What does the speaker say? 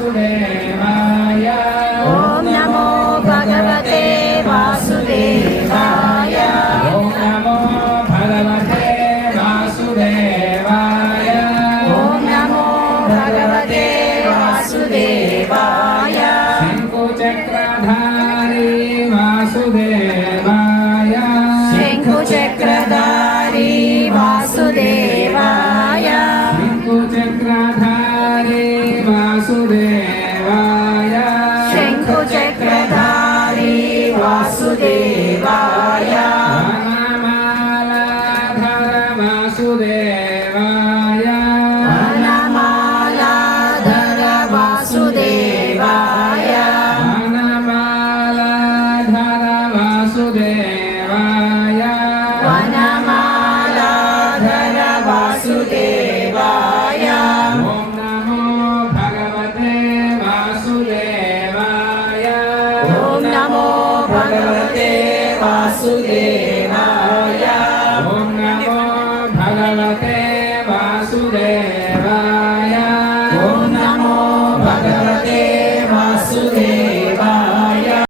वासुदेवाय ॐ नमो भगवते वासुदेवाय ॐ नमो भगवते वासुदेवाय ॐ नमो भगवते वासुदेवाय शङ्कुचक्रधारी वासुदेवाय शङ्कुचक्रधारी वासुदेवाय शङ्कुचक्रधारी वासुदेवाय शङ्कुचक्रधारी वासुदेवाय वनमालाधर वासुदेवाय वनमालाधर वासुदेवाय वनमालाधर वासुदेवाय वनमालाधर वासुदेवाय ॐ नमो भगवते वासुदेवाय ॐ नमो भगवते